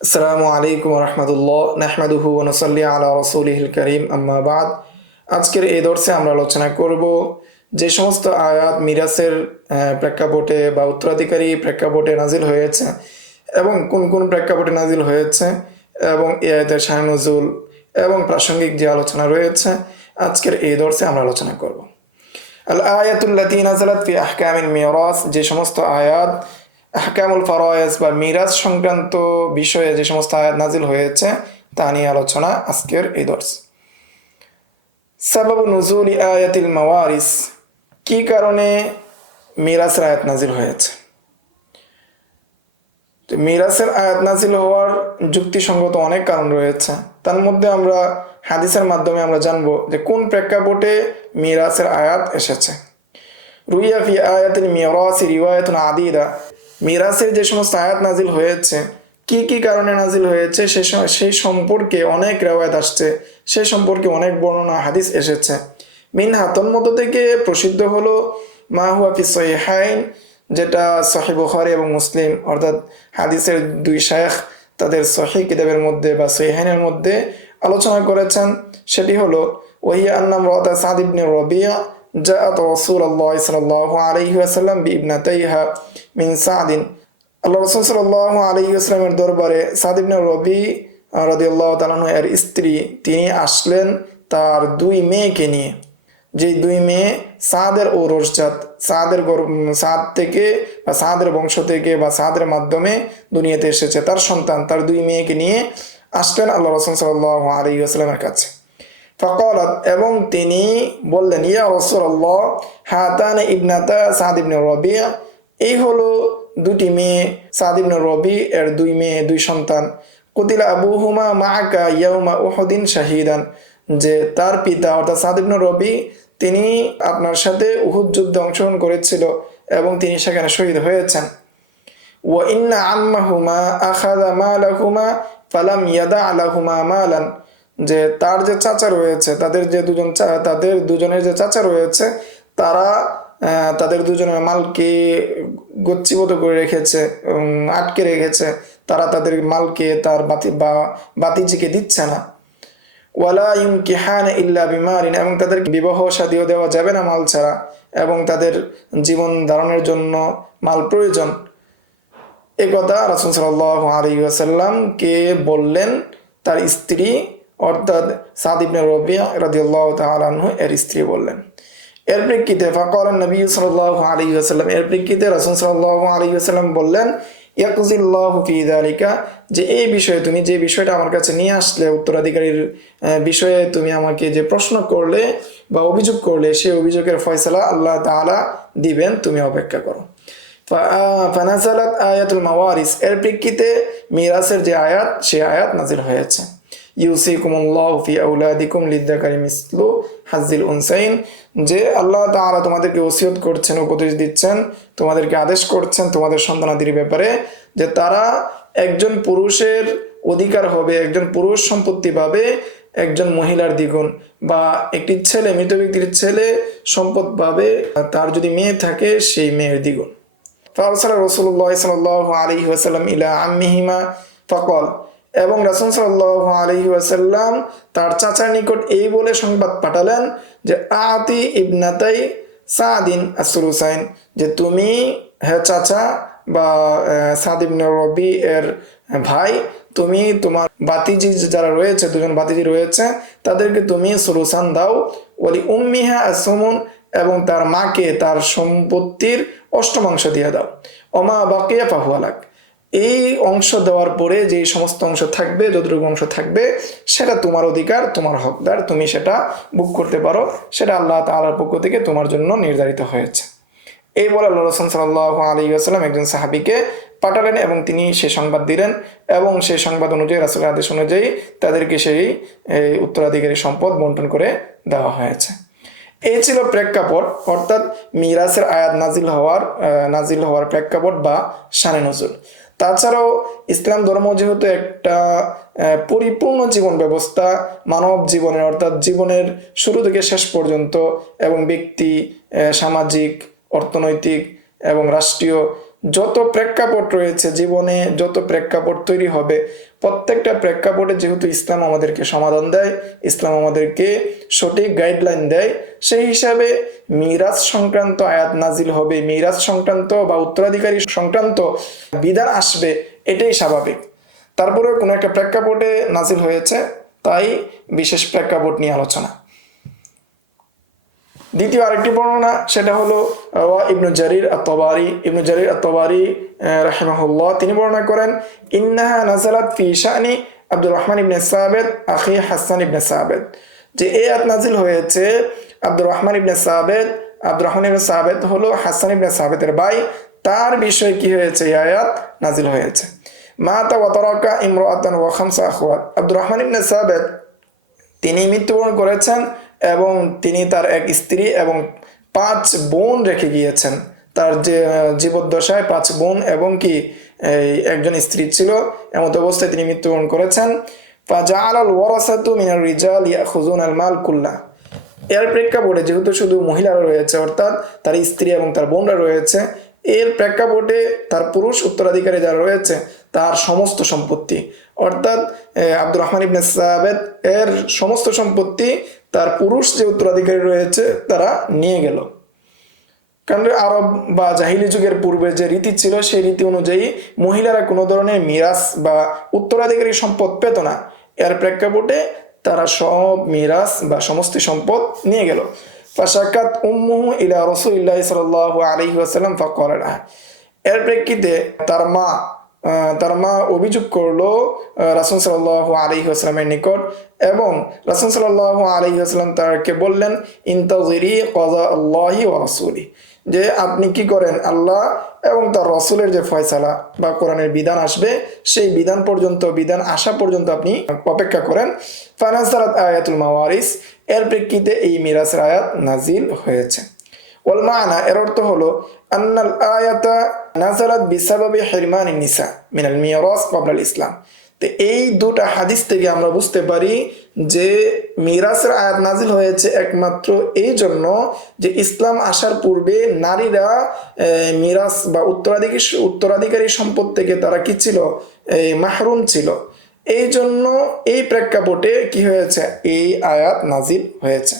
আসসালামু আলাইকুম রহমতুল্লাহ নাহমাদুহু ওয়া নুসাল্লি আলা রাসূলিহিল কারীম আম্মা বাদ। আজকের এই দর্সে আমরা আলোচনা করব যে সমস্ত আয়াত মিরাসের প্রেক্ষাপটে বা উত্তরাধিকারী প্রেক্ষাপটে নাজিল হয়েছে এবং কোন কোন প্রেক্ষাপটে নাজিল হয়েছে এবং এই আয়াতের শান নুজুল এবং প্রাসঙ্গিক যে আলোচনা রয়েছে আজকের এই দর্সে আমরা আলোচনা করব। আল আয়াতুল্লাতী নাযালাত ফি আহকামিল মিরাস, যে সমস্ত আয়াত আহকামুল ফারায়েজ বা মিরাজ সংক্রান্ত বিষয়ে যে সমস্ত আয়াত নাজিল হয়েছে তা নিয়ে আলোচনা আজকের এই দর্স। সাবাবু নুজুলি আয়াতিল মাওয়ারিস, কি কারণে মিরাজের আয়াত নাজিল হয়েছে। মিরাজের আয়াত নাজিল হওয়ার যুক্তিসঙ্গত অনেক কারণ রয়েছে, তার মধ্যে আমরা হাদিসের মাধ্যমে আমরা জানবো যে কোন প্রেক্ষাপটে মিরাজের আয়াত এসেছে। রুইয়া ফি আয়াতিল মিরাসি রিওয়ায়াতুন আদিদা, মিরাসের যে সমস্ত আয়াত নাজিল হয়েছে কি কি কারণে নাজিল হয়েছে সেই সম্পর্কে অনেক রেওয়ায়াত আসছে, সেই সম্পর্কে অনেক বর্ণনা হাদিস এসেছে। মিনহা, তন্মধ্য থেকে প্রসিদ্ধ হলো মা হুয়া ফি সহিহাইন, যেটা সহিহ বুখারী এবং মুসলিম অর্থাৎ হাদিসের দুই শায়খ তাদের সহিহ কিতাবের মধ্যে বা সহিহাইনের মধ্যে আলোচনা করেছেন। সেটি হলো ওহিয়া আন্না ইমরাআতা সাদ ইবনে রাবিয়া জাআত রাসূলুল্লাহ সাল্লাল্লাহু আলাইহি ওয়াসাল্লাম বিইবনাতাইহা মিন সাদিন, আল্লাহ রাসূল সাল্লাল্লাহু আলাইহি ওয়াসাল্লামের দরবারে সাদ ইবনে রবি রাদিয়াল্লাহু তাআলা আনহু এর স্ত্রী তিনি আসলেন তার দুই মেয়েকে নিয়ে। যে দুই মেয়ে সাদের ঔরসজাত, সাদ থেকে বা সাদের বংশ থেকে বা সাদের মাধ্যমে দুনিয়াতে এসেছে, তার সন্তান তার দুই মেয়েকে নিয়ে আসলেন আল্লাহ রাসূল সাল্লাল্লাহু আলাইহি ওয়াসাল্লামের কাছে। ফাকালাত, এবং তিনি বললেন, ইয়া রাসূলুল্লাহ হাতানা ইবনাতা সাদ ইবনে রাবিয়া, এই হলো দুটি মেয়ে সাদ ইবনে রবি এর দুই মেয়ে দুই সন্তান। কুতিলা আবুহুমা মাআকা ইয়াউমা উহুদিন শাহীদান, যে তার পিতা অর্থাৎ সাদ ইবনে রবি তিনি আপনার সাথে উহুদ যুদ্ধে অংশগ্রহণ করেছিল এবং তিনি সেখানে শহীদ হয়েছেন। ওয়া ইন্না আম্মাহুমা আখাযা মালাহুমা ফালাম ইয়াদা লাহুমা মালান, যে তার যে চাচা রয়েছে তাদের দুজনের যে চাচা রয়েছে তারা তাদের দুজনের মালকে গচ্ছিবদ্ধ করে রেখেছে, আটকে রেখেছে, তারা তাদের মালকে তার বাতিজিকে দিচ্ছে না। ওয়ালা ইউনকিহানা ইল্লা বিমালিন, এবং তাদের বিবাহ শাদীও দেওয়া যাবে না মাল ছাড়া, এবং তাদের জীবন ধারণের জন্য মাল প্রয়োজন। এ কথা রাসূল সাল্লাল্লাহু আলাইহি ওয়াসাল্লামকে বললেন তার স্ত্রী অর্থাৎ সাদ ইবনে রাবিয়া রাদিয়াল্লাহু তাআলা আনহু এর স্ত্রী বললেন। এর প্রেক্ষিতে ফাকালান নবী সাল্লাল্লাহু আলাইহি ওয়াসাল্লাম, এর প্রেক্ষিতে রাসূল সাল্লাল্লাহু আলাইহি ওয়াসাল্লাম বললেন, ইয়াকযিল্লাহু ফি যালিকা, যে এই বিষয়ে তুমি যে বিষয়টা আমার কাছে নিয়ে আসলে উত্তরাধিকারীর বিষয়ে তুমি আমাকে যে প্রশ্ন করলে বা অভিযোগ করলে সেই অভিযোগের ফয়সালা আল্লাহ তাআলা দিবেন, তুমি অপেক্ষা করো। ফানাজালাত আয়াতুল মাওয়ারিস, এর প্রেক্ষিতে মিরাসের যে আয়াত সেই আয়াত নাজিল হয়েছে। ইউসিকুমুল্লাহু ফি আওলাদিকুম লিযযাকারি মিসলু হাজ্জিল উনসাইন, যে আল্লাহ তাআলা তোমাদেরকে ওসিয়ত করছেন, উপদেশ দিচ্ছেন, তোমাদেরকে আদেশ করছেন তোমাদের সন্তানাদির ব্যাপারে, যে তারা একজন পুরুষের অধিকার হবে, একজন পুরুষ সম্পত্তি পাবে একজন মহিলার দ্বিগুণ, বা একটি ছেলে মৃত ব্যক্তির ছেলে সম্পদ পাবে তার যদি মেয়ে থাকে সেই মেয়ের দ্বিগুণ। ফারসালা রাসূলুল্লাহ সাল্লাল্লাহু আলাইহি ওয়াসাল্লাম ইলা আম্মিহিমা ফাকাল, এবং রাসূল সাল্লাল্লাহু আলাইহি ওয়াসাল্লাম তার চাচার নিকট এই বলে সংবাদ পাঠালেন যে আতি ইবনাতাই সাদিন আসুলুসাইন, যে তুমি হে চাচা বা সাদ ইবনে রবি এর ভাই, তুমি তোমার বাতিজি যারা রয়েছে দুজন বাতিজি রয়েছে তাদেরকে তুমি সুলুসান দাও। ওয়ালি উম্মিহা আসুমুন, এবং তার মাকে তার সম্পত্তির অষ্টমাংশ দিয়ে দাও। ওমা বাকিয়া ফাহুয়ালাক, এই অংশ দেওয়ার পরে যে সমস্ত অংশ থাকবে, যতটুকু অংশ থাকবে সেটা তোমার অধিকার, তোমার হকদার, তুমি সেটা ভোগ করতে পারো, সেটা আল্লাহ তাআলার পক্ষ থেকে তোমার জন্য নির্ধারিত হয়েছে। এই বলে আল্লাহ রাসূল সাল্লাল্লাহু আলাইহি ওয়াসাল্লাম একজন সাহাবীকে পাঠালেন এবং তিনি সে সংবাদ দিলেন, এবং সেই সংবাদ অনুযায়ী রাসূলের আদেশ অনুযায়ী তাদেরকে সেই উত্তরাধিকারী সম্পদ বন্টন করে দেওয়া হয়েছে। এই ছিল প্রেক্ষাপট, অর্থাৎ মিরাসের আয়াত নাজিল হওয়ার প্রেক্ষাপট বা শানে নজুল। তাছাড়াও ইসলাম ধর্ম যেহেতু একটা পরিপূর্ণ জীবন ব্যবস্থা, মানব জীবনের অর্থাৎ জীবনের শুরু থেকে শেষ পর্যন্ত, এবং ব্যক্তি, সামাজিক, অর্থনৈতিক এবং রাষ্ট্রীয় যত প্রেক্ষাপট রয়েছে জীবনে, যত প্রেক্ষাপট তৈরি হবে, প্রত্যেকটা প্রেক্ষাপটে যেহেতু ইসলাম আমাদেরকে সমাধান দেয়, ইসলাম আমাদেরকে সঠিক গাইডলাইন দেয়, সেই হিসাবে মিরাজ সংক্রান্ত আয়াত নাজিল হবে, মিরাজ সংক্রান্ত বা উত্তরাধিকারী সংক্রান্ত বিধান আসবে, এটাই স্বাভাবিক। তারপরে কোনো একটা প্রেক্ষাপটে নাজিল হয়েছে, তাই বিশেষ প্রেক্ষাপট নিয়ে আলোচনা। দ্বিতীয় আরেকটি বর্ণনা, সেটা হলো ইবনু জারির আত-তাবারি রাহিমাহুল্লাহ, তিনি বর্ণনা করেন, ইন্নাহা নাযালাত ফি শা'নি আব্দুর রহমান ইবনে সাবেত আখি হাসান ইবনে সাবেত, যে এই আয়াত নাজিল হয়েছে আব্দুর রহমান ইবনে সাবেত হলো হাসান ইবনে সাবেতের ভাই, তার বিষয়ে কি হয়েছে, এই আয়াত নাজিল হয়েছে। মাতা ওয়া তারাকা ইমরাআতান ওয়া খামসা আখওয়াত, আব্দুর রহমান ইবনে সাবেত তিনি মৃত্যুবরণ করেছেন এবং তিনি তার এক স্ত্রী এবং 5 বোন রেখে গিয়েছেন। তার যে জীবদ্দশায় 5 বোন এবং কি একজন স্ত্রী ছিল, এমত অবস্থায় তিনি মৃত্যুবরণ করেছেন। ফাজাআলাল ওয়ারাসাতু মিনার রিজাল ইয়াখুযুনাল মাল কুল্লা, এর প্রেক্ষাপটে যেহেতু শুধু মহিলারা রয়েছে, অর্থাৎ তার স্ত্রী এবং তার বোনরা রয়েছে, এর প্রেক্ষাপটে তার পুরুষ উত্তরাধিকারী যারা রয়েছে তার সমস্ত সম্পত্তি, অর্থাৎ আব্দুর রহমান ইবনে সাবেত এর সমস্ত সম্পত্তি তার পুরুষ যে উত্তরাধিকারী রয়েছে তারা নিয়ে গেল। কারণ আরব বা জাহিলি যুগের পূর্বে যে রীতি ছিল, সেই রীতি অনুযায়ী মহিলারা কোনো ধরনের মিরাস বা উত্তরাধিকারী সম্পদ পেত না। এর প্রেক্ষাপটে তারা সব মিরাস বা সমস্ত সম্পদ নিয়ে গেল। ফাশাকাত উম্মুহু ইলা রাসূলিল্লাহ সাল্লাল্লাহু আলাইহি ওয়াসাল্লাম ফাকালা লাহা, এর প্রেক্ষিতে তার মা অভিযোগ করলো রাসূল সাল্লাল্লাহু আলাইহি ওয়াসাল্লামের নিকট, এবং রাসূল সাল্লাল্লাহু আলাইহি ওয়াসাল্লাম তাকে বললেন, ইনতাযিরি কাযা আল্লাহি ওয়া রাসূলি, যে আপনি কি করেন, আল্লাহ এবং তার রাসূলের যে ফয়সালা বা কোরআনের বিধান আসবে, সেই বিধান পর্যন্ত, বিধান আসা পর্যন্ত আপনি অপেক্ষা করেন। ফানাজালাত আয়াতুল মাওয়ারিস, এর প্রেক্ষিতে এই মিরাসের আয়াত নাজিল হয়েছে। ওয়াল মা'না, এর অর্থ হলো আন্নাল আয়াতা নাযালাত বিসাবাবি হিরমানিন নিসা মিনাল মিরাস ক্বাবলাল ইসলাম। তো এই দুটা হাদিস থেকে আমরা বুঝতে পারি যে মিরাসের আয়াত নাজিল হয়েছে একমাত্র এই জন্য যে ইসলাম আসার পূর্বে নারীরা মিরাস বা উত্তরাধিকারী সম্পদ থেকে তারা কি ছিল, মাহরুম ছিল। এই জন্য এই প্রেক্ষাপটে কি হয়েছে, এই আয়াত নাজিল হয়েছে।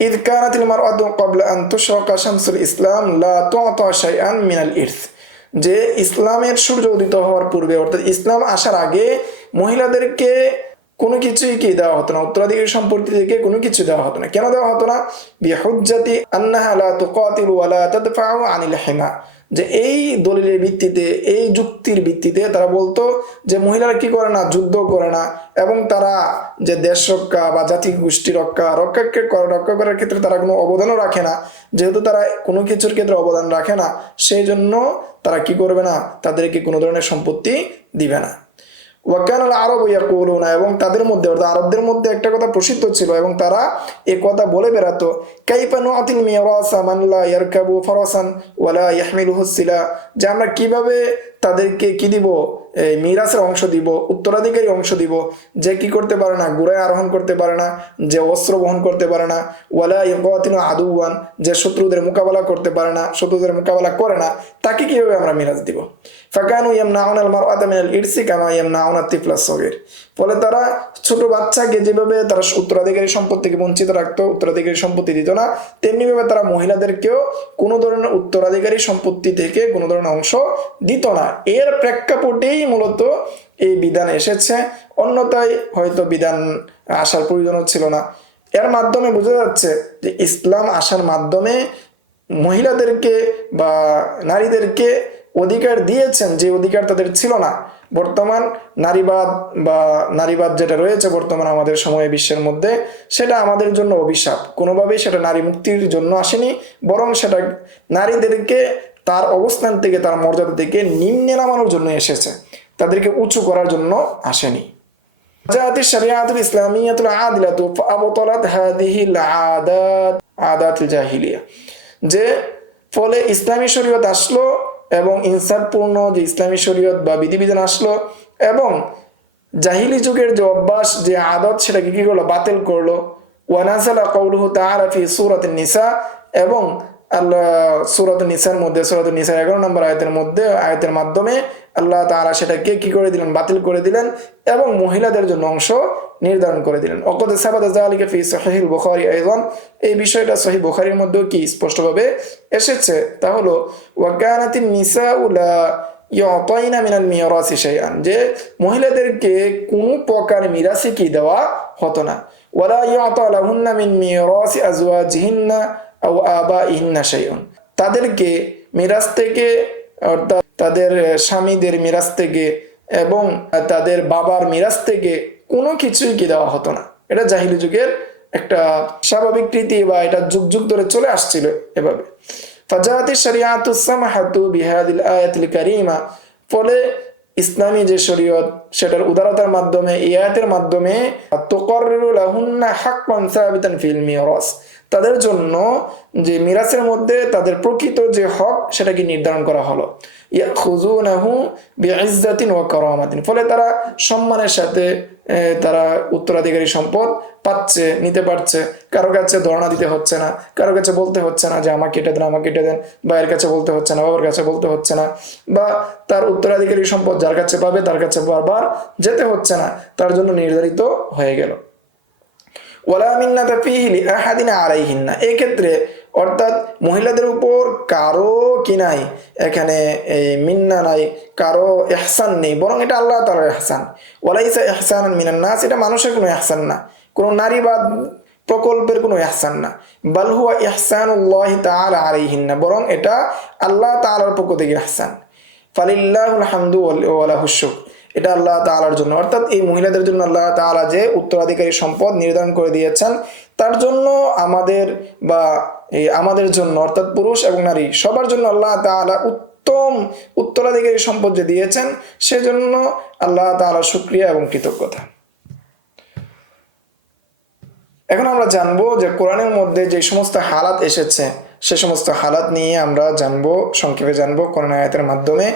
ইয কানাতিল মারআতু ক্বাবলা আন তুশরাকা শামসুল ইসলাম লা তু'তা শাইআন মিনাল ইরস, যে ইসলামের সূর্য উদিত হওয়ার পূর্বে, অর্থাৎ ইসলাম আসার আগে মহিলাদেরকে কোনো কিছুই কি দেওয়া হতো না, উত্তরাধিকারী সম্পত্তি থেকে কোনো কিছু দেওয়া হতো না। কেন দেওয়া হতো না? বিহুজ্জাতি আন্নাহা লা তুকাতিলু ওয়া লা তাদফাউ আনিল হিমা, যে এই দলিলের ভিত্তিতে, এই যুক্তির ভিত্তিতে তারা বলতো যে মহিলারা কি করে না, যুদ্ধ করে না, এবং তারা যে দেশ রক্ষা বা জাতি গোষ্ঠী রক্ষা করার ক্ষেত্রে তারা কোনো অবদানও রাখে না। যেহেতু তারা কোনো কিছুর ক্ষেত্রে অবদান রাখে না, সেই জন্য তারা কি করবে না, তাদেরকে কোনো ধরনের সম্পত্তি দিবে না। ওয়াকানাল আরবু ইয়াকুলুনা, এবং তাদের মধ্যে, অর্থাৎ আরবদের মধ্যে একটা কথা প্রসিদ্ধ ছিল এবং তারা এই কথা বলে বেড়াতো, কাইফা নুআতিল মিরাসা মান লা ইয়ারকাবু ফারাসান ওয়া লা ইয়াহমিলুহু সিলা, যে আমরা কিভাবে তাদেরকে কি দিব, মিরাসের অংশ দিব, উত্তরাধিকারী অংশ দিব, যে কি করতে পারে না, ঘোড়ায় আরোহণ করতে পারে না, যে অস্ত্র বহন করতে পারে না, ওয়ালা ইয়াকাতিলু আদুওয়ান, যে শত্রুদের মোকাবেলা করতে পারে না, শত্রুদের মোকাবেলা করে না, তাকে কিভাবে আমরা মিরাস দিব। ফাকানু ইয়ামনাউনাল মারআতা মিনাল ইরসি কামা ইয়ামনাউনা তিফলা সগীর, ফলে তারা ছোট বাচ্চাকে যেভাবে তারা উত্তরাধিকারী সম্পত্তি থেকে বঞ্চিত রাখতো, উত্তরাধিকারী সম্পত্তি দিত না, তেমনি ভাবে তারা মহিলাদেরকেও কোনো ধরনের উত্তরাধিকারী সম্পত্তি থেকে কোনো ধরনের অংশ দিত না। এর প্রেক্ষাপটেই মূলত এই বিধান এসেছে, অন্যথায় হয়তো বিধান আসার প্রয়োজন ছিল না। এর মাধ্যমে বোঝা যাচ্ছে যে ইসলাম আসার মাধ্যমে মহিলাদেরকে বা নারীদেরকে অধিকার দিয়েছেন, যে অধিকার তাদের ছিল না। বর্তমান নারীবাদ যেটা রয়েছে বর্তমান আমাদের সময়ে বিশ্বের মধ্যে, সেটা আমাদের জন্য অভিশাপ। কোনোভাবেই সেটা নারী মুক্তির জন্য আসেনি, বরং সেটা নারীদেরকে তার অবস্থান থেকে, তার মর্যাদা থেকে নিম্নে নামানোর জন্য এসেছে, তাদেরকে উঁচু করার জন্য আসেনি। জাতি শরিয়াতুল ইসলামিয়াতুল আদিলাতু ফাআবতালাত হাদিহিল আদাতুল জাহিলিয়া, যে ফলে ইসলামী শরীয়ত আসলো এবং ইনসাফপূর্ণ যে ইসলামী শরীয়ত বা বিধিবিধান আসলো, এবং জাহিলি যুগের যে অভ্যাস, যে আদত, সেটাকে কি করলো, বাতিল করলো। ওয়া নাযালা কাউলুহু তাআলা ফি সূরাতিন নিসা, এবং আল্লাহ সূরাতুন নিসার মধ্যে, সূরাতুন নিসার 11 নম্বর আয়াতের মাধ্যমে আল্লাহ তাআলা সেটাকে কি করে দিলেন, বাতিল করে দিলেন এবং মহিলাদের জন্য অংশ নির্ধারণ করে দিলেন। ওয়াকাদ সাবাতা যালিকা ফি সহিহুল বুখারী আইযান, এই বিষয়টা সহিহ বুখারীর মধ্যেও কি স্পষ্টভাবে এসেছে, তা হলো ওয়া কানাতিন নিসাউ লা ইউতাইনা মিনাল মিরাসি শাইআন, যে মহিলাদেরকে কোনো প্রকার মিরাসে কি দেওয়া হতো না। ওয়ালা ইউতা লাহুন্না মিন মিরাসি আজওয়াজিহিন্না আও আবাইহিন্না শাইআন, তাদেরকে মিরাস থেকে অর্থাৎ তাদের স্বামীদের মিরাস থেকে এবং তাদের বাবার মিরাস থেকে কোনো কিছুই কি দেওয়া হতো না। এটা জাহিলি যুগের একটা স্বাভাবিক রীতি বা এটা যুগ যুগ ধরে চলে আসছিল এভাবে। ফাজাতি শরিয়াতুস সামাহাতু বিহাদিল আয়াতিল কারীমা, ফলে ইসলামী যে শরীয়ত সেটার উদারতার মাধ্যমে, এই আয়াতের মাধ্যমে তুকাররিরু লাহুন্না হাক্কান সাবিতান ফিল মিরাস, তাদের জন্য যে মিরাসের মধ্যে তাদের প্রকৃত যে হক সেটাকে নির্ধারণ করা হলো। ইয়াখুযুনাহু বিইজ্জাতিন ওয়া কারামাতিন, ফলে তারা সম্মানের সাথে তারা উত্তরাধিকারী সম্পদ পাচ্ছে, নিতে পারছে। কারো কাছে ধরনা দিতে হচ্ছে না, কারো কাছে বলতে হচ্ছে না যে আমাকে এটা দেন, আমাকে এটা দেন, ভাইয়ের কাছে বলতে হচ্ছে না, বাবার কাছে বলতে হচ্ছে না, বা তার উত্তরাধিকারী সম্পদ যার কাছে পাবে তার কাছে বারবার যেতে হচ্ছে না, তার জন্য নির্ধারিত হয়ে গেল। ওয়ালা মিন্নাতা ফীহি লিআহাদিন আলাইহিন্না, এই ক্ষেত্রে অর্থাৎ মহিলাদের উপর কারো কি নাই, এখানে এই মিন্না নাই, কারো ইহসান নেই, বরং এটা আল্লাহ তাআলার ইহসান। ওয়ালাইসা ইহসানান মিনান নাস, এটা মানুষের কোনো ইহসান না, কোনো নারীবাদ প্রকল্পের কোনো ইহসান না। বাল হুয়া ইহসানুল্লাহি তাআলা আলাইহিন্না, বরং এটা আল্লাহ তাআলার পক্ষ থেকে ইহসান। ফালিল্লাহুল হামদু ওয়া লাহুশ শুকর, এটা আল্লাহ তাআলার জন্য, অর্থাৎ এই মহিলাদের জন্য আল্লাহ তাআলা যে উত্তরাধিকারী সম্পদ নির্ধারণ করে দিয়েছেন, তার জন্য আমাদের বা আমাদের জন্য অর্থাৎ পুরুষ এবং নারী সবার জন্য আল্লাহ তাআলা উত্তম উত্তরাধিকারী সম্পদ যে দিয়েছেন, সেজন্য আল্লাহ তাআলার শুকরিয়া এবং কৃতজ্ঞতা। এখন আমরা জানবো যে কোরআনের মধ্যে যে সমস্ত হালাত এসেছে সে সমস্ত হালাত নিয়ে আমরা জানবো, সংক্ষেপে জানবো কোরআন আয়াতের মাধ্যমে।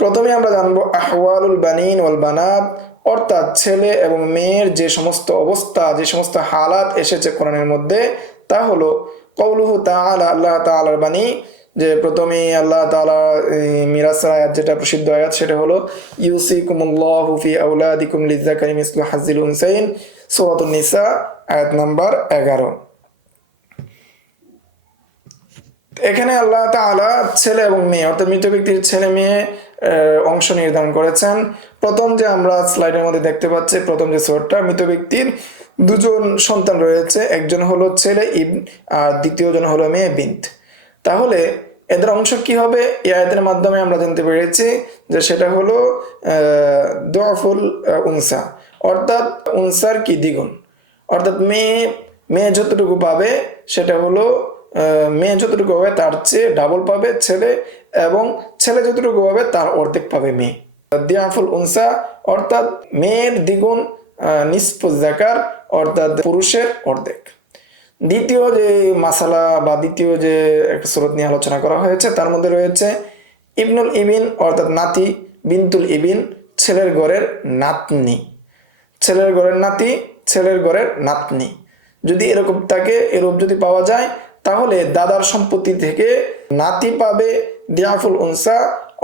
প্রথমে আমরা জানবো আহওয়ালুল বানিন ওয়াল বানাত, অর্থাৎ ছেলে এবং মেয়ের যে সমস্ত অবস্থা, যে সমস্ত হালাত এসেছে কোরআনের মধ্যে, তা হলো কওলুহু তাআলা, আল্লাহ তাআলার বাণী, যে প্রথমে আল্লাহ তাআলা মিরাসের আয়াত যেটা প্রসিদ্ধ আয়াত সেটা হলো ইউসিকুমুল্লাহু ফি আওলাদিকুম লিযাকারি মিসলু হাজ্জিল উনসাইন, সূরাতুন নিসা আয়াত নাম্বার 11। এখানে আল্লাহ তাআলা ছেলে এবং মেয়ে অর্থাৎ মৃত ব্যক্তির ছেলে মেয়ে অংশ নির্ধারণ করেছেন। প্রথম যে আমরা স্লাইডের মধ্যে দেখতে পাচ্ছি, প্রথম যে সূরাটা, মৃত ব্যক্তির দুজন সন্তান রয়েছে, একজন হলো ছেলে ইবন আর দ্বিতীয় জন হলো মেয়ে বিন্ত। তাহলে এদের অংশ কি হবে, এই আয়াতের মাধ্যমে আমরা জানতে পেরেছি যে সেটা হলো দুআফুল উনসা, অর্থাৎ উনসার কি দ্বিগুণ, অর্থাৎ মেয়ে যতটুকু পাবে সেটা হলো মেয়ে যতটুকু হবে তার চেয়ে ডাবল পাবে ছেলে, এবং ছেলে যতটুকু হবে তার অর্ধেক পাবে মেয়ে। দিআফুল উনসা অর্থাৎ মেয়ের দ্বিগুণ, নিসফুজ যাকার অর্থাৎ পুরুষের অর্ধেক। দ্বিতীয় যে মাসালা বা দ্বিতীয় যে একটা সূরা নিয়ে আলোচনা করা হয়েছে তার মধ্যে রয়েছে ইবনুল ইবিন অর্থাৎ নাতি, বিনতুল ইবিন ছেলের ঘরের নাতনি, ছেলের ঘরের নাতি, ছেলের ঘরের নাতনি। যদি এরকম থাকে, এরূপ যদি পাওয়া যায়, তাহলে দাদার সম্পত্তি থেকে নাতি পাবে দিআফুল উনসা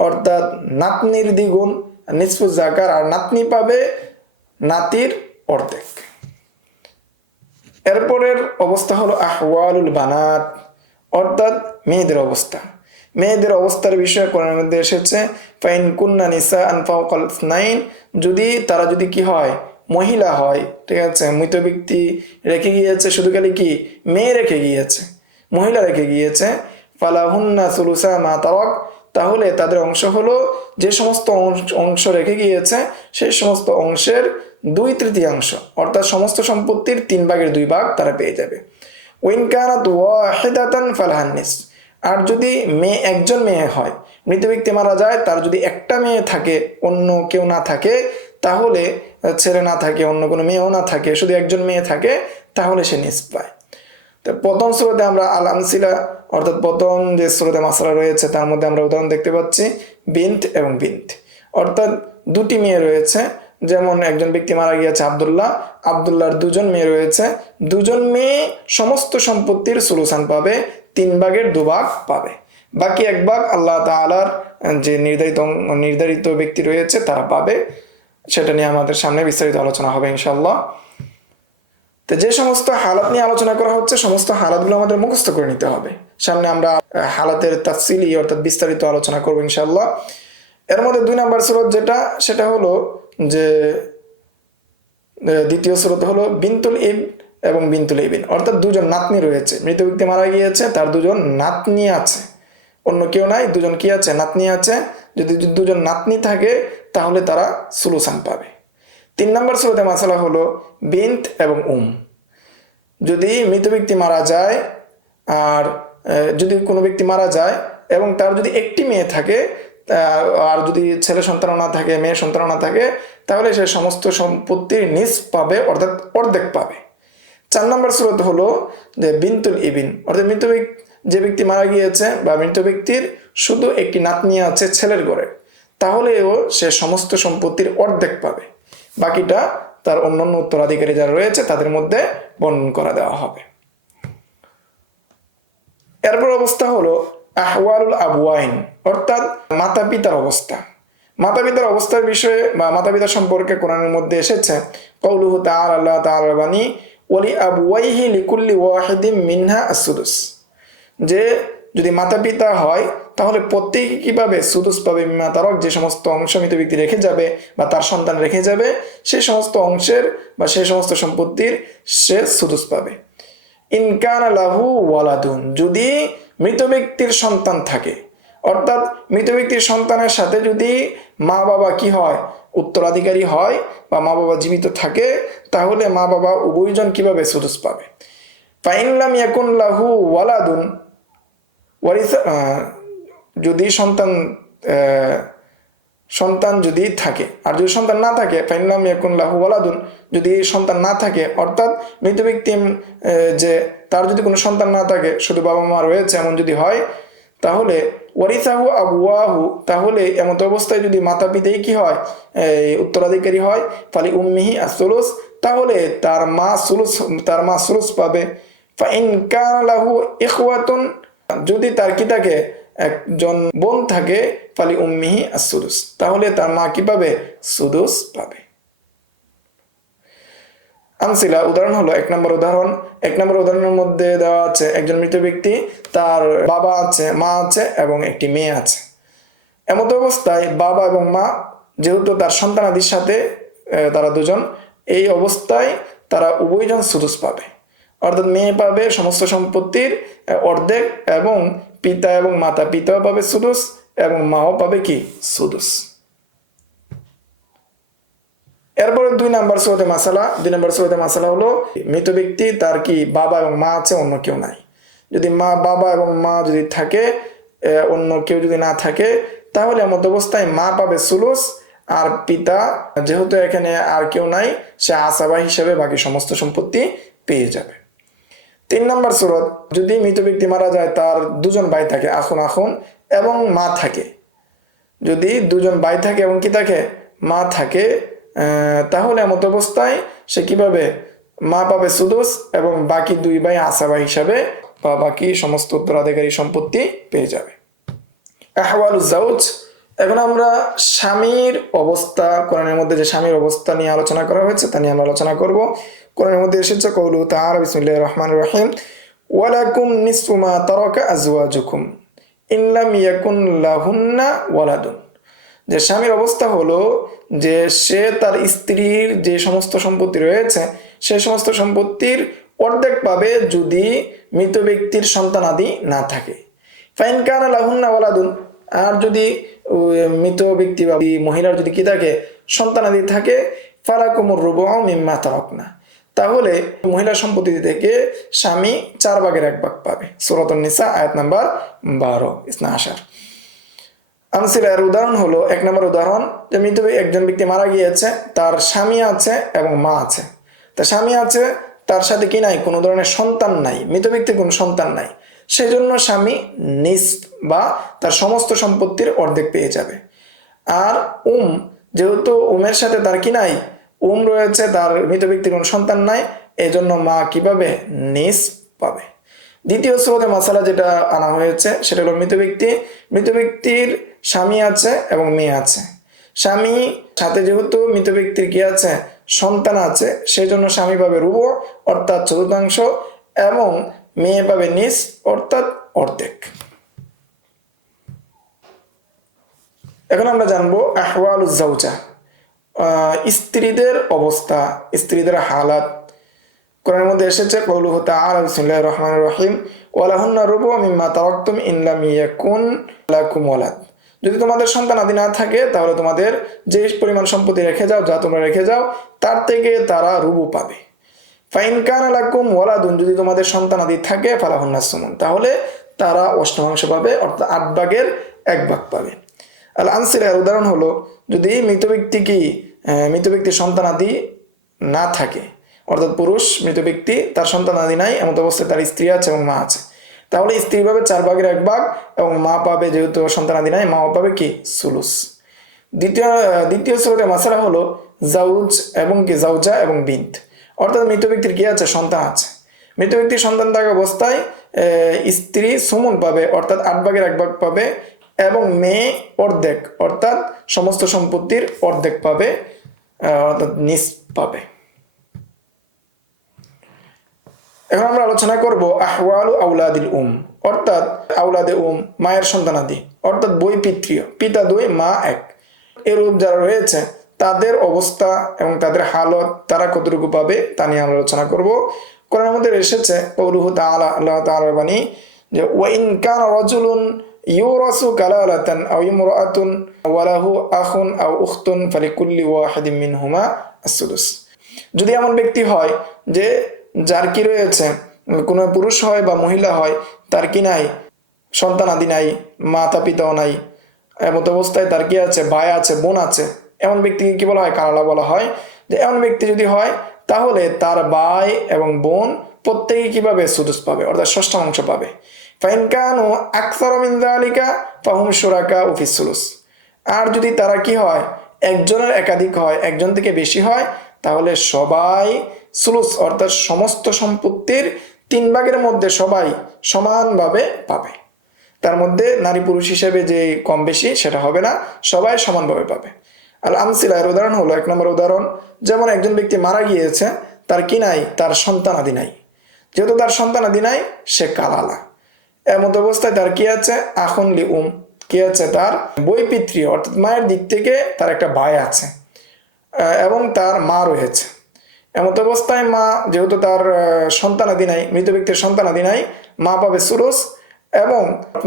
অর্থাৎ নাতনির দ্বিগুণ নিসফুজ যাকার, আর নাতনি পাবে নাতির অর্ধেক। এরপরের অবস্থা হলো আহওয়ালুল বানাত অর্থাৎ মেয়েদের অবস্থা। মেয়েদের অবস্থার বিষয়ে কোরআনের মধ্যে এসেছে ফাইন কুন্না নিসাআন ফাওকাল ইসনাইন, তারা যদি কি হয়, মহিলা হয়, ঠিক আছে, মৃত ব্যক্তি রেখে গিয়েছে শুধু খালি কি মেয়ে রেখে গিয়েছে, মহিলা রেখে গিয়েছে, ফালাহুন্না সুলুসা মা তারাক, তাহলে তাদের অংশ হলো যে সমস্ত অংশ রেখে গিয়েছে সেই সমস্ত অংশের 2/3 অর্থাৎ সমস্ত সম্পত্তির 3/2 তারা পেয়ে যাবে। ওয়াইন কানাত ওয়াহিদাতান ফালাহান নিসফ, আর যদি একজন মেয়ে হয়, মৃত ব্যক্তি মারা যায়, তার যদি একটা মেয়ে থাকে, অন্য কেউ না থাকে, তাহলে ছেলে না থাকে, অন্য কোনো মেয়েও না থাকে, শুধু একজন মেয়ে থাকে, তাহলে সে নিসফ পায়। তো প্রথম সূরাতে আমরা আল আমসিলা অর্থাৎ প্রথম যে সূরাতে মাসআলা রয়েছে তার মধ্যে আমরা উদাহরণ দেখতে পাচ্ছি বিন্ত এবং বিন্ত, অর্থাৎ দুটি মেয়ে রয়েছে, যেমন একজন ব্যক্তি মারা গিয়েছে আব্দুল্লাহ, আব্দুল্লাহর দুজন মেয়ে রয়েছে, দুজন মেয়ে সমস্ত সম্পত্তির সুলুসান পাবে, 3 ভাগের 2 ভাগ পাবে, বাকি 1 ভাগ আল্লাহ তাআলার যে নির্ধারিত ব্যক্তি রয়েছে তারা পাবে। সেটা নিয়ে আমাদের সামনে বিস্তারিত আলোচনা হবে ইনশাআল্লাহ। তো যে সমস্ত হালাত নিয়ে আলোচনা করা হচ্ছে সমস্ত হালাতগুলো আমাদের মুখস্থ করে নিতে হবে। সামনে আমরা হালাতের তাফসিলি অর্থাৎ বিস্তারিত আলোচনা করবো ইনশাআল্লাহ। এর মধ্যে 2 নম্বর সূরা সেটা হলো যে দ্বিতীয় সূরা হলো বিনতুল ইব এবং বিনতুল ইবিন, অর্থাৎ 2জন নাতনি রয়েছে। মৃত ব্যক্তি মারা গিয়েছে, তার 2জন নাতনি আছে, অন্য কেউ নাই, 2জন কি আছে? নাতনি আছে। যদি 2জন নাতনি থাকে তাহলে তারা সুলুসান পাবে। 3 নম্বর সূরাতে মাসালা হলো বিনত এবং যদি মৃত ব্যক্তি মারা যায় আর যদি কোনো ব্যক্তি মারা যায় এবং তার যদি একটি মেয়ে থাকে আর যদি ছেলে সন্তান না থাকে, মেয়ে সন্তান না থাকে, তাহলে সে সমস্ত সম্পত্তির নিস পাবে, অর্থাৎ অর্ধেক পাবে। 4 নম্বর সূরা হলো যে বিনতুল ইবিন, অর্থাৎ যে ব্যক্তি মারা গিয়েছে বা মৃত ব্যক্তির শুধু একটি নাতনি আছে ছেলের ঘরে, তাহলেও সে সমস্ত সম্পত্তির অর্ধেক পাবে, বাকিটা তার অন্যান্য উত্তরাধিকারী যারা রয়েছে তাদের মধ্যে বন্টন করা দেওয়া হবে। এরপর অবস্থা হলো আহওয়ালুল আবওয়াইন, অর্থাৎ মাতা পিতার অবস্থা। মাতা পিতার অবস্থার বিষয়ে বা মাতা পিতা সম্পর্কে কোরআনের মধ্যে এসেছে কওলুহু তাআলা, আল্লাহ তাআলা বাণী, ওয়ালি আবওয়াইহি লিকুল্লি ওয়াহিদিম মিনহা আসুদুস, যে যদি মাতা পিতা হয় তাহলে প্রত্যেকে কি পাবে? সুদুস পাবে। মিমা তারক, যে সমস্ত অংশ মৃত ব্যক্তি রেখে যাবে বা তার সন্তান রেখে যাবে সেই সমস্ত অংশের বা সেই সমস্ত সম্পত্তির সে সুদুস পাবে। ইনকানা লাহু ওয়ালাদুন, যদি মৃত ব্যক্তির সন্তান থাকে, অর্থাৎ মৃত ব্যক্তির সন্তানের সাথে যদি মা বাবা কি হয়? উত্তরাধিকারী হয় বা মা বাবা জীবিত থাকে, তাহলে মা বাবা উভয়জন কিভাবে সুদুস পাবে। ফাইন লাম ইয়াকুন লাহু ওয়ালাদুন, যদি সন্তান যদি থাকে, আর যদি সন্তান না থাকে, ফাইন লাম ইয়াকুন লাহু ওয়ালাদুন, যদি সন্তান না থাকে, অর্থাৎ মৃত ব্যক্তি যে তার যদি কোনো সন্তান না থাকে, শুধু বাবা মা রয়েছে এমন যদি হয়, তাহলে ওয়ারিসাহু আবওয়াহু, তাহলে এমত অবস্থায় যদি মাতা পিতাই কি হয়? উত্তরাধিকারী হয়। ফালি উম্মিহি আসুলুস, তাহলে তার মা সুলুস পাবে। ফাইন কানা লাহু ইখওয়াতুন, যদি তার কি থাকে? একজন বোন থাকে, ফালি উম্মিহি আসুদুস, তাহলে তার মা কি পাবে? সুদুস পাবে। আমসিলা, উদাহরণ হলো 1 নম্বর উদাহরণ। 1 নম্বর উদাহরণের মধ্যে দেওয়া আছে একজন মৃত ব্যক্তি, তার বাবা আছে, মা আছে এবং একটি মেয়ে আছে। এমত অবস্থায় বাবা এবং মা যেহেতু তার সন্তানাদির সাথে তারা 2জন, এই অবস্থায় তারা উভয়জন সুদুস পাবে, অর্থাৎ মেয়ে পাবে সমস্ত সম্পত্তির অর্ধেক এবং পিতা এবং মাতা পিতাও পাবে সুদুস এবং মাও পাবে কি? সুদুস। এরপরে 2 নম্বর সূরাতে মাসালা হলো মৃত ব্যক্তি তার কি বাবা এবং মা আছে, অন্য কেউ নাই। যদি বাবা এবং মা যদি থাকে, অন্য কেউ যদি না থাকে, তাহলে এমত অবস্থায় মা পাবে সুলুস আর পিতা যেহেতু এখানে আর কেউ নাই, সে আসাবা হিসেবে বাকি সমস্ত সম্পত্তি পেয়ে যাবে। 3 নম্বর সূরা, যদি মৃত ব্যক্তি মারা যায়, তার 2জন ভাই থাকে, আখুন এবং মা থাকে। যদি 2জন ভাই থাকে এবং কি থাকে? মা থাকে, তাহলে এমত অবস্থায় সে কিভাবে? মা পাবে সুদুস এবং বাকি 2 ভাই আসাবা হিসাবে বা বাকি সমস্ত উত্তরাধিকারী সম্পত্তি পেয়ে যাবে। আহওয়ালুজ জাওজ, এখন আমরা স্বামীর অবস্থা, কোরআনের মধ্যে যে স্বামীর অবস্থা নিয়ে আলোচনা করা হয়েছে তা নিয়ে আমরা আলোচনা করব। কোরআনের মধ্যে এসেছে কওলু তাআলা, বিসমিল্লাহির রহমানির রহিম, ওয়ালাকুম নিসফু মা তারাকা আজওয়াজুকুম ইন লাম ইয়াকুন লাহুন্না ওয়ালাদুন, যে স্বামীর অবস্থা হলো যে সে তার স্ত্রীর যে সমস্ত সম্পত্তি রয়েছে সেই সমস্ত সম্পত্তির অর্ধেক পাবে যদি মৃত ব্যক্তির সন্তানাদি না থাকে। ফাইন কানা লাহুন্না ওয়ালাদুন, আর যদি মৃত ব্যক্তি বা মহিলার যদি কি থাকে? সন্তানাদি থাকে, ফালাকুমুর রুবু মিম্মা তারাকনা, তাহলে মহিলা সম্পত্তি থেকে স্বামী 4/1 পাবে। সূরাতুন নিসা আয়াত নাম্বার 12-12। আমসিলার উদাহরণ হলো 1 নম্বর উদাহরণ, যে মৃত একজন ব্যক্তি মারা গিয়েছে, তার স্বামী আছে এবং মা আছে। তার স্বামী আছে, তার সাথে কি নাই? কোনো ধরনের সন্তান নাই, মৃত ব্যক্তির কোনো সন্তান নাই, সেজন্য স্বামী নিস বা তার সমস্ত সম্পত্তির অর্ধেক পেয়ে যাবে। আর যেহেতু উমের সাথে তার কি নাই, উম রয়েছে, তার মৃত ব্যক্তির কোনো সন্তান নাই, এই জন্য মা কি পাবে, নিস পাবে। দ্বিতীয় স্রোতে মাসালা যেটা আনা হয়েছে সেটা হলো মৃত ব্যক্তির স্বামী আছে এবং মেয়ে আছে। স্বামী সাথে যেহেতু মৃত ব্যক্তির কি আছে, সন্তান আছে, সেই জন্য স্বামী পাবে রুবু অর্থাৎ চতুর্থাংশ এবং মেয়ে পাবে নিস অর্থাৎ অর্ধেক। এখন আমরা জানবো আহওয়ালুজ জাওজা, স্ত্রীদের অবস্থা, স্ত্রীদের হালাত। কোরআনের মধ্যে এসেছে কওলুহু তাআলা বিসমিল্লাহির রহমানির রহিম ওয়ালাহুন্না রুবু মিম্মা তারাকতুম ইন লাম ইয়াকুন লাকুম ওয়ালাদ। যদি তোমাদের সন্তান আদি না থাকে তাহলে তোমাদের যে পরিমাণ সম্পত্তি রেখে যাও, যা তোমরা রেখে যাও, তার থেকে তারা রুবু পাবে। ফাইন কানা লাকুম ওয়ালাদুন, যদি তোমাদের সন্তান আদি থাকে, ফালাহুন্না সুমুন, তাহলে তারা অষ্টমাংশ পাবে অর্থাৎ 8 ভাগের 1 ভাগ পাবে। আল আনসিলার উদাহরণ হলো, যদি মৃত ব্যক্তির সন্তান আদি না থাকে, অর্থাৎ পুরুষ মৃত ব্যক্তি, তার সন্তান আদি নাই, এমন অবস্থায় তার স্ত্রী আছে এবং মা আছে, তাহলে স্ত্রী পাবে 4 ভাগের 1 ভাগ এবং মা পাবে, যেহেতু সন্তান আদি নাই, মাও পাবে কি, সুলুস। দ্বিতীয় সূরাতে মাসালা হলো জাউজ এবং কি জাউজা এবং বিন্ত, অর্থাৎ মৃত ব্যক্তির কি আছে, সন্তান আছে। মৃত ব্যক্তির সন্তান থাকা অবস্থায় স্ত্রী সুমন পাবে অর্থাৎ 8 ভাগের 1 ভাগ পাবে এবং মেয়ে অর্ধেক অর্থাৎ সমস্ত সম্পত্তির অর্ধেক পাবে অর্থাৎ নিস পাবে। এখন আমরা আলোচনা করব আহওয়ালু আউলাদিল অর্থাৎ আউলাদে মায়ের সন্তানাদি, অর্থাৎ বই পিতৃয়, পিতা 2 মা 1, এরূপ যারা রয়েছে তাদের অবস্থা এবং তাদের হালত, তারা কতটুকু পাবে তা নিয়ে আমরা আলোচনা করব। কোরআনের মধ্যে এসেছে কওলুহু তাআলা, আল্লাহ তাআলার বাণী, যে ওয়াইন কানা রাজুলুন ইউরাসু কালালাতান আও ইমরাআতুন ওয়া লাহু আখুন আও উখতুন ফালিকুল্লি ওয়াহিদিন মিনহুমা আস-সুদুস। যদি এমন ব্যক্তি হয় যে যার কি রয়েছে, কোনো পুরুষ হয় বা মহিলা হয়, তার কি নাই, সন্তান আদি নাই, মাতা পিতাও নাই, এমন অবস্থায় তার কি আছে, ভাই আছে, বোন আছে, এমন ব্যক্তিকে কি বলা হয়, কালালা বলা হয়। যে এমন ব্যক্তি যদি হয় তাহলে তার ভাই এবং বোন প্রত্যেকেই কিভাবে সুদুস পাবে অর্থাৎ ষষ্ঠাংশ পাবে। ফাইন কানু আকসারা মিন যালিকা ফাহুম শুরাকা ফিস সুলুস। আর যদি তারা কি হয়, একজনের একাধিক হয়, একজন থেকে বেশি হয়, তাহলে সবাই সুলুস অর্থাৎ সমস্ত সম্পত্তির 3 ভাগের মধ্যে সবাই সমানভাবে পাবে। তার মধ্যে নারী পুরুষ হিসেবে যে কম বেশি সেটা হবে না, সবাই সমানভাবে পাবে। আল আমসিলার উদাহরণ হলো, 1 নম্বর উদাহরণ, যেমন একজন ব্যক্তি মারা গিয়েছে, তার কি নাই, তার সন্তান আদি নাই, যেহেতু তার সন্তান আদি নাই সে কালালা। এমত অবস্থায় তার কি আছে, আখুন লি কি আছে, তার বই পিতৃ অর্থাৎ মায়ের দিক থেকে তার একটা ভাই আছে এবং তার মা রয়েছে। এমত অবস্থায় মা, যেহেতু তার সন্তান আদি নাই, মৃত ব্যক্তির সন্তান আদি নাই, মা পাবে সুদুস এবং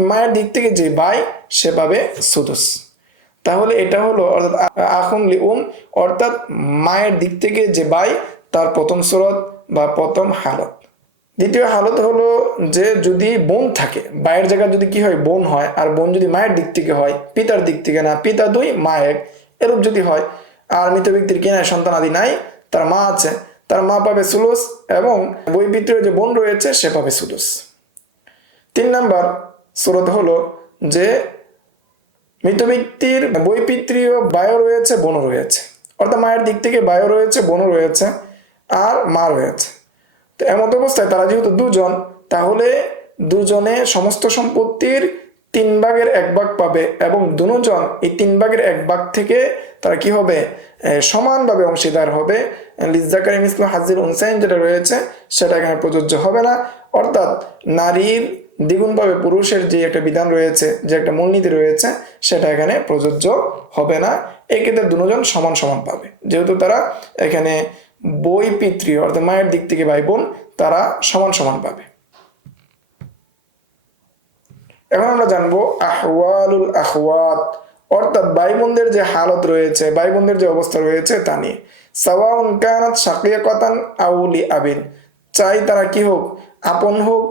মায়ের দিক থেকে যে ভাই সে পাবে সুদুস। তাহলে এটা হলো অর্থাৎ আখুন লি অর্থাৎ মায়ের দিক থেকে যে ভাই, তার প্রথম সূরত বা প্রথম হালত। দ্বিতীয় হালত হলো যে যদি বোন থাকে, ভাইয়ের জায়গায় যদি কি হয়, বোন হয়, আর বোন যদি মায়ের দিক থেকে হয়, পিতার দিক থেকে না, পিতা 2 মা 1, এরূপ যদি হয়, আর মৃত ব্যক্তির কি নাই, সন্তান আদি নাই, তার মা আছে, তার মা পাবে সুলুস এবং বই পিতৃ যে বোন রয়েছে সে পাবে সুলুস। 3 নম্বর সূরত হলো যে মৃত ব্যক্তির বই পিতৃও ভাইও রয়েছে, বোনও রয়েছে, অর্থাৎ মায়ের দিক থেকে ভাইও রয়েছে, বোনও রয়েছে আর মা রয়েছে। তো এমত অবস্থায় তারা যেহেতু 2 জন, তাহলে 2 জনে সমস্ত সম্পত্তির 3 ভাগের 1 ভাগ পাবে এবং 2 জন এই 3 ভাগের 1 ভাগ থেকে তারা কি হবে, সমানভাবে অংশীদার হবে। লিজ্জাকারি মিসলু হাজ্জিল উনসাইন যেটা রয়েছে সেটা এখানে প্রযোজ্য হবে না, অর্থাৎ নারীর দ্বিগুণভাবে পুরুষের যে একটা বিধান রয়েছে, যে একটা মূলনীতি রয়েছে, সেটা এখানে প্রযোজ্য হবে না। এই ক্ষেত্রে 2 জন সমান সমান পাবে, যেহেতু তারা এখানে বই পিতৃ অর্থাৎ মায়ের দিক থেকে ভাই বোন, তারা সমান সমান পাবে। এখন আমরা জানবো আহওয়ালুল আখওয়াত অর্থাৎ ভাই বোনদের যে হালত রয়েছে, ভাই বোনদের যে অবস্থা রয়েছে তা নিয়ে। সাওয়াউন কানাত শাকিয়াকাতান আও লিআবিন, চাই তারা কি হোক, আপন হোক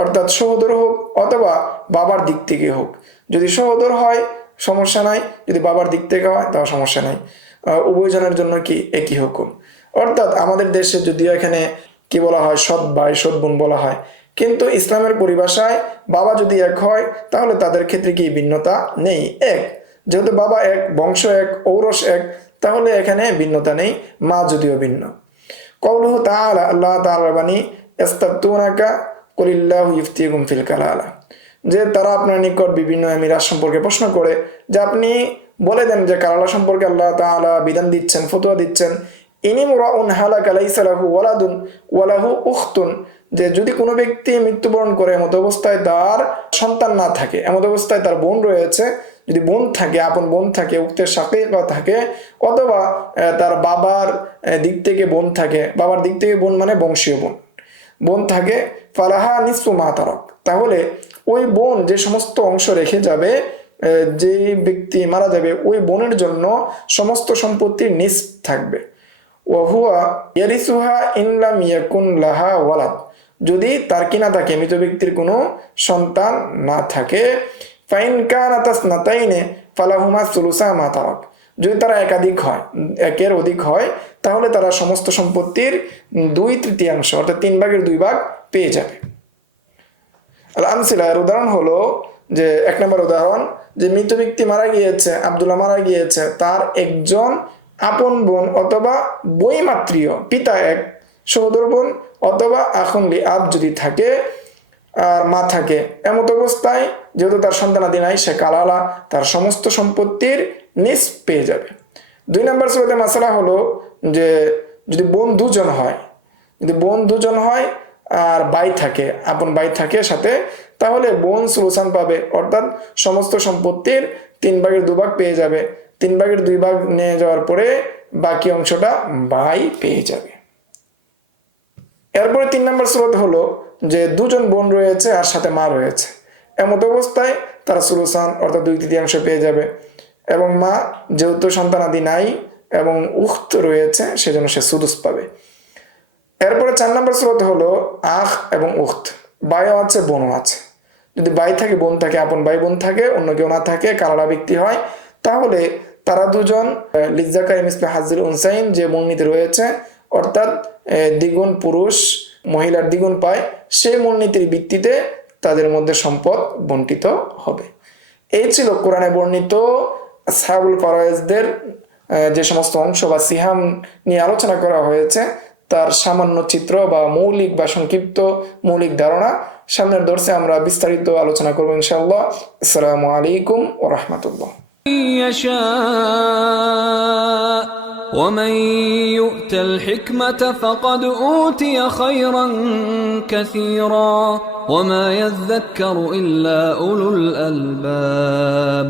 অর্থাৎ সহোদর হোক অথবা বাবার দিক থেকে হোক। যদি সহোদর হয় সমস্যা নাই, যদি বাবার দিক থেকে হয় তাও সমস্যা নাই, উভয়জনের জন্য কি একই হুকুম। অর্থাৎ আমাদের দেশে যদিও এখানে কি বলা হয়, সৎ ভাই সৎ বোন বলা হয়, কিন্তু ইসলামের পরিভাষায় বাবা যদি এক হয় তাহলে তাদের ক্ষেত্রে কি ভিন্নতা নেই, এক। যেহেতু বাবা এক, বংশ এক, ঔরস এক, তাহলে এখানে ভিন্নতা নেই, মা যদিও ভিন্ন। কওলুহু তাআলা, আল্লাহ তাআলার বাণী, ইস্তাফতুনাকা কুলিল্লাহু ইফতিকুম ফিল কালালা, যে তারা আপনার নিকট বিভিন্ন মিরাস সম্পর্কে প্রশ্ন করে, যে আপনি বলে দেন যে কালালা সম্পর্কে আল্লাহ তাআলা বিধান দিচ্ছেন, ফতোয়া দিচ্ছেন। ইনিমরাউন হালাকা লাইসা লাহু ওয়ালাদুন ওয়া লাহু উখতুন, যে যদি কোনো ব্যক্তি মৃত্যুবরণ করে এমত অবস্থায় তার সন্তান না থাকে, এমত অবস্থায় তার বোন রয়েছে, যদি বোন থাকে, আপন বোন থাকে, উক্তের শাকীকা থাকে, অথবা তার বাবার দিক থেকে বোন থাকে, বাবার দিক থেকে বোন মানে বংশীয় বোন থাকে, ফালাহা নিসফু মা তারাক, তাহলে ওই বোন যে সমস্ত অংশ রেখে যাবে, যে ব্যক্তি মারা যাবে, ওই বোনের জন্য সমস্ত সম্পত্তির নিসফ থাকবে। ওয়াহুয়া ইয়ারিসুহা ইন লাম ইয়াকুন লাহা ওয়ালাদ, যদি তার কি না থাকে, মৃত ব্যক্তির কোনো সন্তান না থাকে। ফাইন কানাতাস নাতাইনে ফালাহুমা সুলুসা মা তারাক, যদি তারা একাধিক হয়, একের অধিক হয়, তাহলে তারা সমস্ত সম্পত্তির 2/3 অর্থাৎ 3/2 পেয়ে যাবে। আল আমসিলা, এর উদাহরণ হলো যে 1 নম্বর উদাহরণ, যে মৃত ব্যক্তি মারা গিয়েছে, আব্দুল্লাহ মারা গিয়েছে, তার একজন আপন বোন অথবা বৈমাত্রীয় পিতা এক সহোদর বোন অথবা আখুন লিআব যদি থাকে আর মা থাকে, এমত অবস্থায় যেহেতু তার সন্তানাদি নাই, সে কালালা তার সমস্ত সম্পত্তির নিসফ পেয়ে যাবে। 2 নম্বর সূরাতে মাসালা হলো যে যদি বোন দুজন হয় আর ভাই থাকে, আপন ভাই থাকে সাথে, তাহলে বোন সুলুসান পাবে, অর্থাৎ সমস্ত সম্পত্তির 3/2 পেয়ে যাবে। 3/2 নিয়ে যাওয়ার পরে বাকি অংশটা ভাই পেয়ে যাবে। এরপরে 3 নম্বর সূরা হলো যে দুজন বোন রয়েছে আর সাথে মা রয়েছে, এমত অবস্থায় তারা সুলুসান অর্থাৎ 2/3 পেয়ে যাবে, এবং মা যেহেতু সন্তানাদি নাই এবং উখত রয়েছে, সেজন্য সে সুদুস পাবে। এরপরে 4 নম্বর সূরা হলো আখ এবং উখত, ভাইও আছে বোনও আছে। যদি ভাই থাকে, বোন থাকে, আপন ভাই বোন থাকে, অন্য কেউ না থাকে, কালালা ব্যক্তি হয়, তাহলে তারা দুজন লিজ্জাকারি মিসলে হাজ্জিল উনসাইন যে মূলনীতি রয়েছে, অর্থাৎ দ্বিগুণ পুরুষ মহিলার দ্বিগুণ পায়, সেই মূলনীতির ভিত্তিতে তাদের মধ্যে সম্পদ বন্টিত হবে। এই ছিল কোরআনে বর্ণিত আসহাবুল ফারায়েজদের যে সমস্ত অংশ বা সিহাম নিয়ে আলোচনা করা হয়েছে, তার সামান্য চিত্র বা মৌলিক বা সংক্ষিপ্ত মৌলিক ধারণা। সামনের দর্শে আমরা বিস্তারিত আলোচনা করব ইনশাআল্লাহ। আসসালামু আলাইকুম ওয়া রাহমাতুল্লাহ। ومن يؤت الحكمة فقد أوتي خيرا كثيرا وما يذكر إلا أولو الألباب